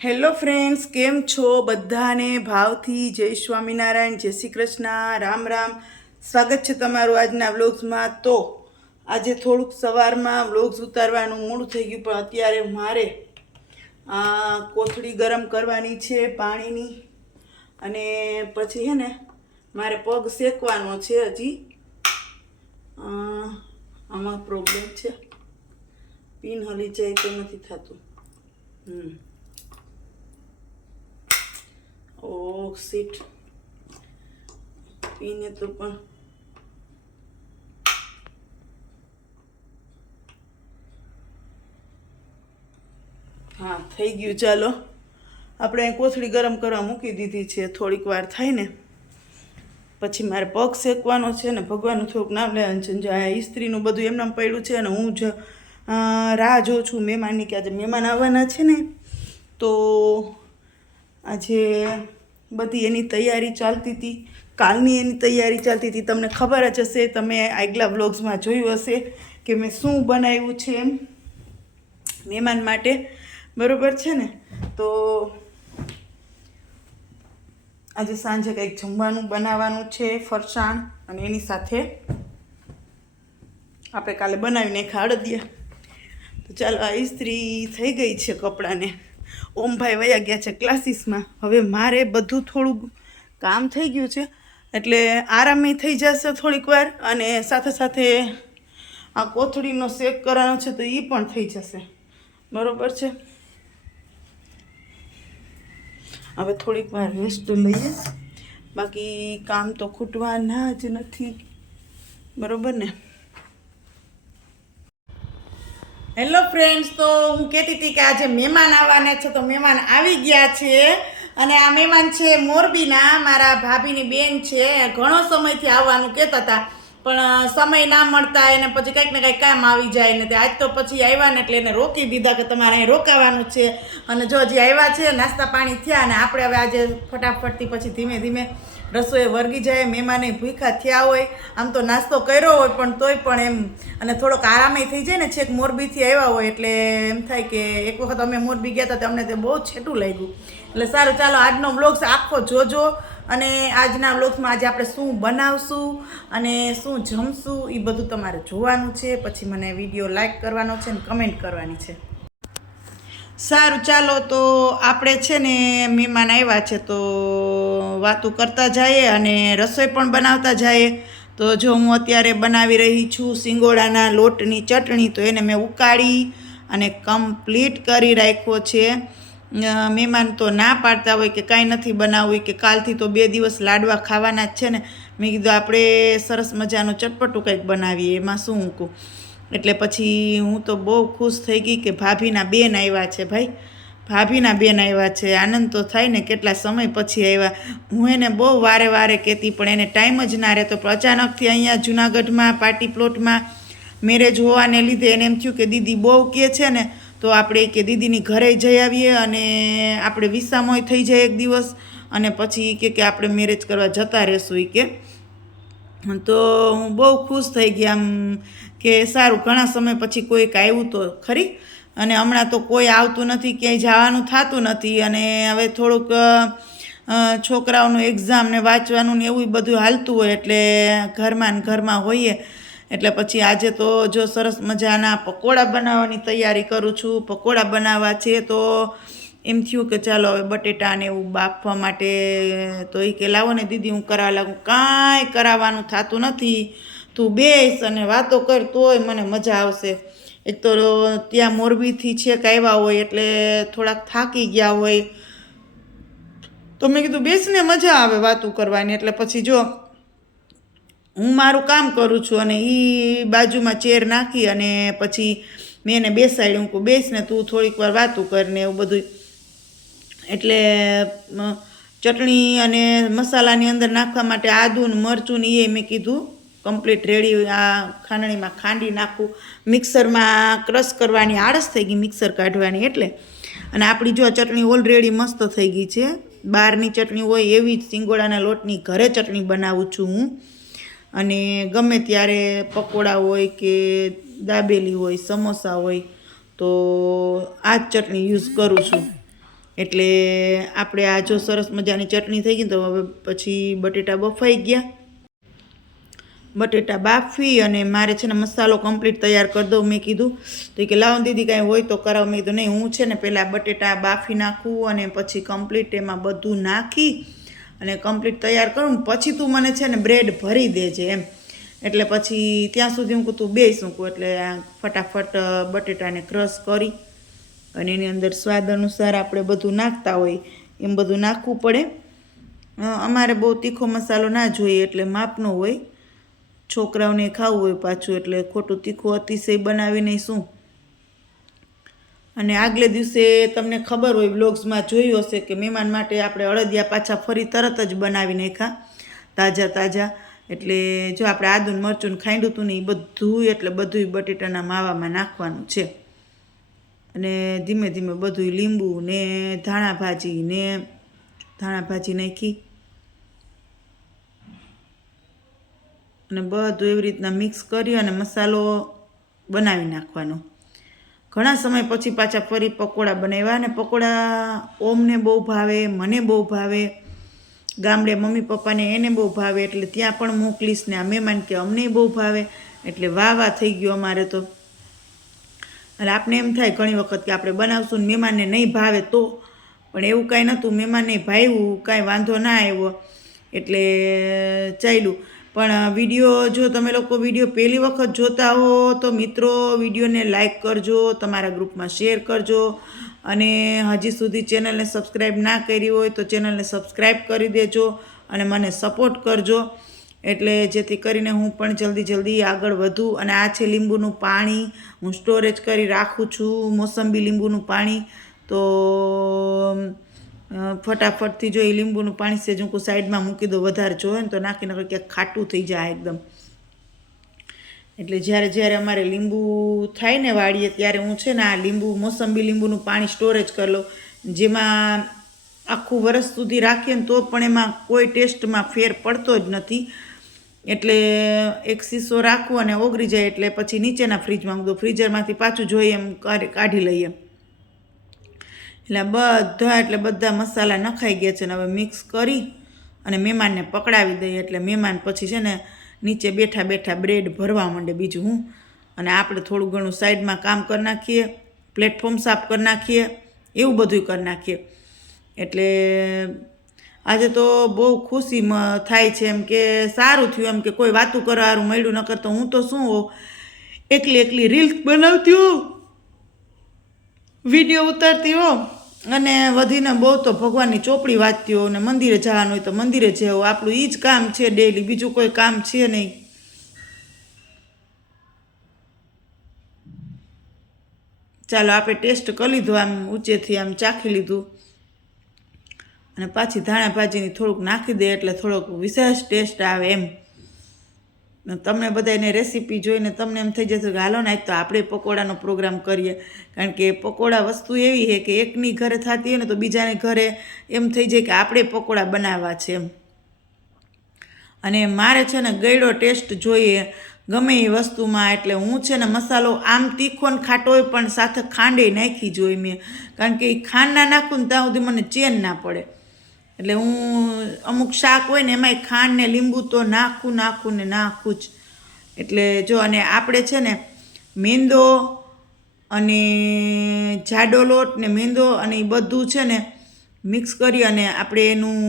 Hello friends, કેમ છો બધાને? ભાવથી જય સ્વામિનારાયણ, જય શ્રી કૃષ્ણ, રામ રામ. સ્વાગત છે તમારું આજના વ્લોગ્સમાં. તો આજે થોડુંક સવારમાં વ્લોગ્સ ઉતારવાનું મૂળ થઈ ગયું, પણ અત્યારે મારે કોથળી ગરમ કરવાની છે પાણીની. અને પછી હે ને, મારે પગ શેકવાનો છે હજી. આમાં પ્રોબ્લેમ છે. પિન હલી જાય તો નથી થતું. હમ. ઓ સીટ પીને તો પણ. હા, થઈ ગયું. ચાલો. આપણે કોથળી ગરમ કરવા મૂકી દીધી છે. થોડીક વાર થાય ને. પછી મારે પગ શેકવાનો છે ને, ભગવાનનું થોડુંક નામ લેવાનું છે. આ ઇસ્ત્રીનું બધું એમનામ પડ્યું છે અને હું જ રાહ જોઉં છું. મહેમાનની કે આજે મહેમાન આવવાના છે ને, તો આજે બધી એની તૈયારી ચાલતી હતી. કાલની એની તૈયારી ચાલતી હતી. તમને ખબર જ હશે, તમે આગલા બ્લોગ્સમાં જોયું હશે કે મેં શું બનાવ્યું છે એમ. મહેમાન માટે, બરાબર છે ને? તો આજે સાંજે કંઈક જમવાનું બનાવવાનું છે, ફરસાણ અને એની સાથે આપણે કાલે બનાવીને ખાડદીએ તો ચાલો, આ ઇસ્ત્રી થઈ ગઈ છે કપડાને. ઓમભાઈ વયા ગયા છે ક્લાસીસમાં. હવે મારે બધું થોડું કામ થઈ ગયું છે, એટલે આરામી થઈ જશે થોડીક વાર અને સાથે સાથે આ કોથળીનો શેક કરવાનો છે તો એ પણ થઈ જશે. બરોબર છે? હવે થોડીક વાર રેસ્ટ લઈએ. બાકી કામ તો ખૂટવાના જ નથી. બરાબર ને? હેલો ફ્રેન્ડ્સ તો હું કહેતી હતી કે આજે મહેમાન આવવાના છે, તો મહેમાન આવી ગયા છે. અને આ મહેમાન છે મોરબીના. મારા ભાભીની બેન છે. ઘણો સમયથી આવવાનું કહેતા હતા. પણ સમય ના મળતા એને પછી કંઈક ને કંઈક કામ આવી જાય ને તે આજ તો પછી આવ્યા ને એટલે એને રોકી દીધા કે તમારે અહીં રોકાવાનું છે. અને જો હજી આવ્યા છે, નાસ્તા પાણી થયા અને આપણે હવે આજે ફટાફટથી પછી ધીમે ધીમે રસોઈ વર્ગી જાય, મહેમાને ભૂખા થયા હોય, આમ તો નાસ્તો કર્યો હોય પણ તોય પણ એમ. અને થોડોક આરામે થઈ જાય ને છેક મોરબીથી આવ્યા હોય એટલે એમ થાય કે એક વખત અમે મોરબી ગયા હતા તો અમને તે બહુ છેટું લાગ્યું. એટલે સારું, ચાલો આજનો બ્લોગ આખો જોજો. અને આજના વ્લોગ્સમાં આજે આપણે શું બનાવશું અને શું જમશું એ બધું તમારે જોવાનું છે. પછી મને વીડિયો લાઈક કરવાનો છે અને કમેન્ટ કરવાની છે. સારું, ચાલો તો આપણે છે ને મહેમાન આવ્યા છે તો વાતું કરતા જઈએ અને રસોઈ પણ બનાવતા જઈએ. તો જો હું અત્યારે બનાવી રહી છું સિંગોડાના લોટની ચટણી, તો એને મેં ઉકાળી અને કમ્પ્લીટ કરી રાખ્યો છે. મહેમાન તો ના પાડતા હોય કે કાંઈ નથી બનાવવું કે કાલથી તો બે દિવસ લાડવા ખાવાના જ છે ને. મેં કીધું આપણે સરસ મજાનું ચટપટું કંઈક બનાવીએ, એમાં શું મૂકું? એટલે પછી હું તો બહુ ખુશ થઈ ગઈ કે ભાભીના બેન આવ્યા છે ભાઈ. ભાભીના બેન આવ્યા છે. આનંદ તો થાય ને કેટલા સમય પછી આવ્યા. હું એને બહુ વારે વારે કહેતી, પણ એને ટાઈમ જ ના રહેતો. અચાનકથી અહીંયા જુનાગઢમાં, પાર્ટી પ્લોટમાં, મેરેજ હોવાને લીધે એને એમ થયું કે દીદી બહુ કહે છે ને તો આપણે કે દીદીની ઘરે જઈ આવીએ અને આપણે વિસામોય થઈ જાય એક દિવસ અને પછી કે કે આપણે મેરેજ કરવા જતા રહેશું એ કે. તો હું બહુ ખુશ થઈ ગઈ આમ કે સારું, ઘણા સમય પછી કોઈક આવ્યું તો ખરી. અને હમણાં તો કોઈ આવતું નથી, ક્યાંય જવાનું થતું નથી અને હવે થોડુંક છોકરાઓનું એક્ઝામ ને વાંચવાનું ને એવું બધું હાલતું હોય એટલે ઘરમાં ને ઘરમાં હોઈએ. એટલે પછી આજે તો જો સરસ મજાના પકોડા બનાવવાની તૈયારી કરું છું. પકોડા બનાવવા છે તો એમ થયું કે ચાલો હવે બટેટા ને એવું બાફવા માટે તો એ કે લાવો ને દીદી, હું કરાવવા લાગું. કાંઈ કરાવવાનું થતું નથી. તું બેસ અને વાતો કર, તોય મને મજા આવશે. એક તો ત્યાં મોરબીથી છેક આવ્યા હોય એટલે થોડાક થાકી ગયા હોય. તો મેં કીધું બેસને મજા આવે વાતું કરવાની. એટલે પછી જો હું મારું કામ કરું છું અને એ બાજુમાં ચેર નાખી અને પછી મેં એને બેસાડ્યું. કે કહું, બેસ તું થોડીક વાર વાતું કરીને એવું બધું એટલે ચટણી અને મસાલાની અંદર નાખવા માટે આદુ ને મરચું ને એ મેં કીધું. કમ્પ્લીટ રેડી આ ખાંડણીમાં ખાંડી નાખું. મિક્સરમાં ક્રશ કરવાની, આળસ થઈ ગઈ મિક્સર કાઢવાની એટલે. અને આપણી જો ચટણી ઓલરેડી મસ્ત થઈ ગઈ છે. બહારની ચટણી હોય એવી જ સિંગોડાના લોટની ઘરે ચટણી બનાવું છું હું. અને ગમે ત્યારે પકોડા હોય કે દાબેલી હોય, સમોસા હોય, તો આ જ ચટણી યુઝ કરું છું. એટલે આપણે આ જો સરસ મજાની ચટણી થઈ ગઈ તો હવે પછી બટેટા બફાઈ ગયા. બટેટા બાફી અને મારે છે ને મસાલો કમ્પ્લીટ તૈયાર કરી દઉં મેં કીધું. તો કે લાવો દીદી કાંઈ હોય તો કરાવ. મેં કીધું, નહીં, હું છે ને પહેલાં બટેટા બાફી નાખું અને પછી કમ્પ્લીટ એમાં બધું નાખી અને કમ્પ્લીટ તૈયાર કરું પછી તું મને છે ને બ્રેડ ભરી દેજે એમ. એટલે પછી ત્યાં સુધી હું તું બે મૂકું એટલે ફટાફટ બટેટાને ક્રશ કરી અને એની અંદર સ્વાદ અનુસાર આપણે બધું નાખતા હોય એમ બધું નાખવું પડે. અમારે બહુ તીખો મસાલો ના જોઈએ એટલે માપનો હોય. છોકરાઓને ખાવું હોય પાછું એટલે ખોટું તીખું અતિશય બનાવીને શું અને આગલે દિવસે તમને ખબર હોય બ્લોગ્સમાં જોયું હશે કે મહેમાન માટે આપણે અળદિયા પાછા ફરી તરત જ બનાવી નાખ્યા, તાજા તાજા. એટલે જો આપણે આદુન મરચું ખાંડું હતું ને એ બધું એટલે બધું બટેટાના માવામાં નાખવાનું છે. અને ધીમે ધીમે બધું લીંબુ ને ધાણા ભાજી ને ધાણા ભાજી નાખી. અને બધું એવી રીતના મિક્સ કરી અને મસાલો બનાવી નાખવાનો. ઘણા સમય પછી પાછા ફરી પકોડા બનાવ્યા અને પકોડા ઓમને બહુ ભાવે, મને બહુ ભાવે. ગામડે મમ્મી પપ્પાને એને બહુ ભાવે, એટલે ત્યાં પણ મોકલીશ ને આ મહેમાન કે અમને બહુ ભાવે, એટલે વાહ વાહ થઈ ગયો અમારે તો. એટલે આપણે એમ થાય ઘણી વખત કે આપણે બનાવશું ને મહેમાનને નહીં ભાવે તો, પણ એવું કાંઈ નહોતું, મહેમાનને ભાવ્યું, કાંઈ વાંધો ના આવ્યો. એટલે ચાલ્યું. પણ વીડિયો, જો તમે લોકો વીડિયો પહેલી વખત જોતા હો, તો મિત્રો, વિડીયોને લાઈક કરજો, તમારા ગ્રુપમાં શેર કરજો. અને હજી સુધી ચેનલને સબસ્ક્રાઈબ ના કરી હોય, તો ચેનલને સબસ્ક્રાઈબ કરી દેજો અને મને સપોર્ટ કરજો. એટલે જેથી કરીને હું પણ જલ્દી જલ્દી આગળ વધું. અને આ છે લીંબુનું પાણી. હું સ્ટોરેજ કરી રાખું છું, મોસંબી લીંબુનું પાણી. તો ફટાફટથી જો એ લીંબુનું પાણી છે હું સાઈડમાં મૂકી દો, વધારે જોઈએ ને તો નાખી નાખો ક્યાંક ખાટું થઈ જાય એકદમ. એટલે જ્યારે જ્યારે અમારે લીંબુ થાય ને વાળીએ ત્યારે હું છે ને આ લીંબુ, મોસંબી લીંબુનું પાણી સ્ટોરેજ કરી લઉં. જેમાં આખું વરસ સુધી રાખીએ ને તો પણ એમાં કોઈ ટેસ્ટમાં ફેર પડતો જ નથી. એટલે એક શીશો રાખવું અને ઓગળી જાય એટલે પછી નીચેના ફ્રીજમાં મૂકી દો ફ્રીઝરમાંથી પાછું જોઈએ એમ કાઢી લઈએ. એટલે બધા એટલે બધા મસાલા નખાઈ ગયા છે ને હવે મિક્સ કરી અને મહેમાનને પકડાવી દઈએ. એટલે મહેમાન પછી છે ને નીચે બેઠા બેઠા બ્રેડ ભરવા માંડે બીજું હું. અને આપણે થોડું ઘણું સાઈડમાં કામ કરી નાખીએ પ્લેટફોર્મ સાફ કરી નાખીએ, એવું બધું કરી નાખીએ. એટલે આજે તો બહુ ખુશી થાય છે એમ કે સારું થયું એમ કે કોઈ વાતું કરવાનું મળ્યું ન કરતો હું તો શું એકલી એકલી રીલ્સ બનાવતી હોઉં વીડિયો ઉતારતી હો. અને વધીને બહુ તો ભગવાનની ચોપડી વાંચતી હો ને મંદિરે જવાનું હોય તો મંદિરે જવું. આપણું એ જ કામ છે ડેઈલી બીજું કોઈ કામ છે નહીં. ચાલો, આપણે ટેસ્ટ કરી લીધું આમ ઊંચેથી, આમ ચાખી લીધું. અને પાછી ધાણા ભાજીની થોડુંક નાખી દે એટલે થોડોક વિશેષ ટેસ્ટ આવે એમ. તમને બધાને રેસીપી જોઈને તમને એમ થઈ જશે કે હાલો ને, આજ તો આપણે પકોડાનો પ્રોગ્રામ કરીએ. કારણ કે પકોડા વસ્તુ એવી છે કે એકની ઘરે થતી હોય ને તો બીજાને ઘરે એમ થઈ જાય કે આપણે પકોડા બનાવવા છે એમ. અને મારે છે ને ગળ્યો ટેસ્ટ જોઈએ. ગમે એ વસ્તુમાં, એટલે હું છે ને મસાલો આમ તીખો ને ખાટો હોય પણ સાથે ખાંડે નાખી જોઈ મેં. કારણ કે એ ખાંડ ના નાખું ને ત્યાં સુધી મને ચેન ના પડે. એટલે હું અમુક શાક હોય ને એમાંય ખાંડ ને લીંબુ તો નાખું નાખું ને નાખું જ. એટલે જો, અને આપણે છે ને મેંદો અને જાડો લોટ ને મેંદો અને એ બધું છે ને મિક્સ કરી અને આપણે એનું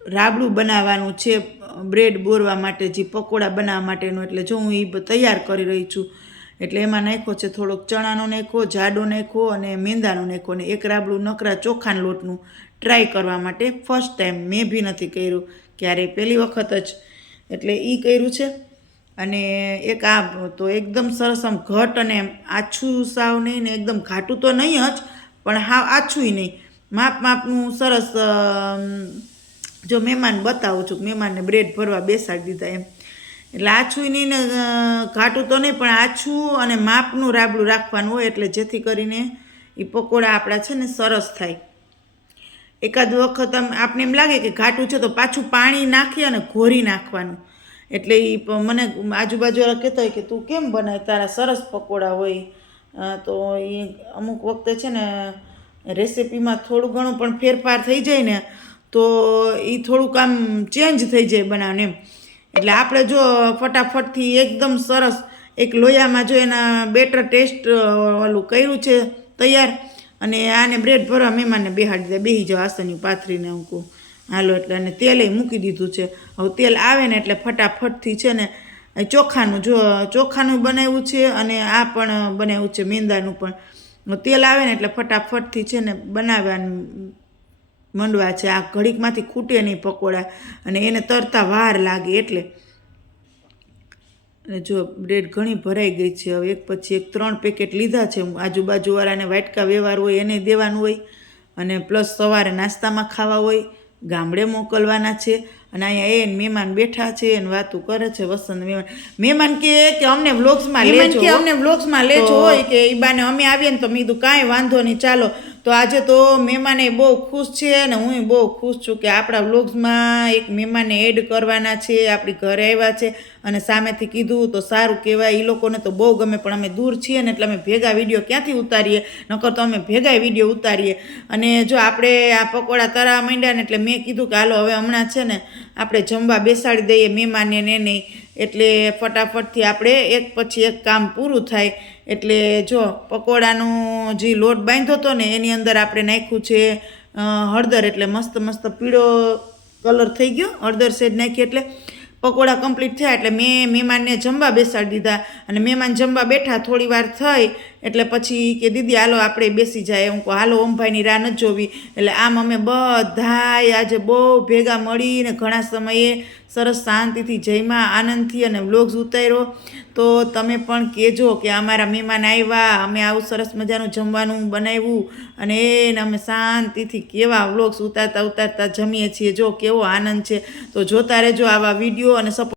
રાબડું બનાવવાનું છે બ્રેડ બોરવા માટે, જે પકોડા બનાવવા માટેનું. એટલે જો હું એ તૈયાર કરી રહી છું એટલે એમાં નાખ્યો છે થોડોક ચણાનો નાખ્યો, જાડો નાખ્યો અને મેંદાનો નાખ્યો અને એક રાબડું નકરા ચોખાના લોટનું ટ્રાય કરવા માટે ફર્સ્ટ ટાઈમ મેં બી નથી કર્યું, ક્યારેય પહેલી વખત જ. એટલે એ કર્યું છે. અને એક આ તો એકદમ સરસ આમ ઘટ અને આછું સાવ નહીં ને એકદમ ઘાટું તો નહીં જ, પણ હાવ આછુંય નહીં. માપ માપનું સરસ જો મહેમાન બતાવું છું, મહેમાનને બ્રેડ ભરવા બેસાડી દીધા એમ. એટલે આછું નહીં ને ઘાટું તો નહીં, પણ આછું અને માપનું રાબડું રાખવાનું હોય એટલે જેથી કરીને એ પકોડા આપણા છે ને સરસ થાય. એકાદ વખત આમ આપણે એમ લાગે કે ઘાટું છે તો પાછું પાણી નાખી અને ઘોરી નાખવાનું. એટલે એ મને આજુબાજુ કહેતા હોય કે તું કેમ બનાવે તારા સરસ પકોડા હોય. તો એ અમુક વખતે છે ને, રેસિપીમાં થોડું ઘણું પણ ફેરફાર થઈ જાય ને, તો એ થોડુંક આમ ચેન્જ થઈ જાય બનાવને એમ. એટલે આપણે જો ફટાફટથી એકદમ સરસ એક લોયામાં જો એના બેટર ટેસ્ટ ઓલું કર્યું છે, તૈયાર. અને આને બ્રેડ ભરવા મહેમાનને બેહાડી દે બેસી જાઓ આસની પાથરીને હું કહું. હાલો, એટલે અને તેલે મૂકી દીધું છે. હવે તેલ આવે ને એટલે ફટાફટથી છે ને ચોખાનું જો, ચોખાનું બનાવ્યું છે અને આ પણ બનાવ્યું છે મેંદાનું પણ. તેલ આવે ને એટલે ફટાફટથી છે ને બનાવવાનું મંડવા છે. આ ઘડીકમાંથી ખૂટે નહીં પકોડા અને એને તરતા વાર લાગે એટલે. અને જો બ્રેડ ઘણી ભરાઈ ગઈ છે. હવે એક પછી એક ત્રણ પેકેટ લીધા છે. આજુબાજુવાળાને વાટકા વ્યવહાર હોય એને દેવાનું હોય અને પ્લસ સવારે નાસ્તામાં ખાવા હોય ગામડે મોકલવાના છે અને અહીંયા એ મહેમાન બેઠા છે એને વાતું કરે છે વસંત મહેમાન. મહેમાન કે કે અમને વ્લોગ્સમાં લેજો અમને વ્લોગ્સમાં લેજો હોય કે ઈ બાને અમે આવીએ ને તો મેં કીધું કાંઈ વાંધો નહીં ચાલો. તો આજે તો મહેમાને બહુ ખુશ છે અને હું બહુ ખુશ છું કે આપણા વ્લોગ્સમાં એક મહેમાનને એડ કરવાના છે, આપણી ઘરે આવ્યા છે અને સામેથી કીધું તો સારું કહેવાય એ લોકોને તો બહુ ગમે પણ અમે દૂર છીએ ને એટલે અમે ભેગા વીડિયો ક્યાંથી ઉતારીએ? નકર તો અમે ભેગા વીડિયો ઉતારીએ. અને જો આપણે આ પકોડા તરા માંડ્યા ને એટલે મેં કીધું કે હાલો હવે હમણાં છે ને આપણે જમવા બેસાડી દઈએ મહેમાનને ને નહીં. એટલે ફટાફટથી આપણે એક પછી એક કામ પૂરું થાય. એટલે જો પકોડાનો જે લોટ બાંધ્યો હતો ને, એની અંદર આપણે નાખ્યું છે હળદર. એટલે મસ્ત મસ્ત પીળો કલર થઈ ગયો. હળદર શેડ નાખી એટલે પકોડા કમ્પ્લીટ થયા. એટલે મેં મહેમાનને જમવા બેસાડી દીધા. અને મહેમાન જમવા બેઠા થોડી વાર થઈ એટલે પછી કે, દીદી, હાલો, આપણે બેસી જાય. હું કહું, હાલો, ઓમભાઈની રાહ નથી જોવી. એટલે આમ અમે બધાય આજે બહુ ભેગા મળીને ઘણા સમયે સરસ શાંતિથી જયમાં આનંદથી અને વ્લોગ્સ ઉતાર્યો. તો તમે પણ કહેજો કે અમારા મહેમાન આવ્યા, અમે આવું સરસ મજાનું જમવાનું બનાવ્યું અને એને અમે શાંતિથી કેવા વ્લોગ્સ ઉતારતા ઉતારતા જમીએ છીએ. જો કેવો આનંદ છે, તો જોતા રહેજો આવા વીડિયો અને સપોર્ટ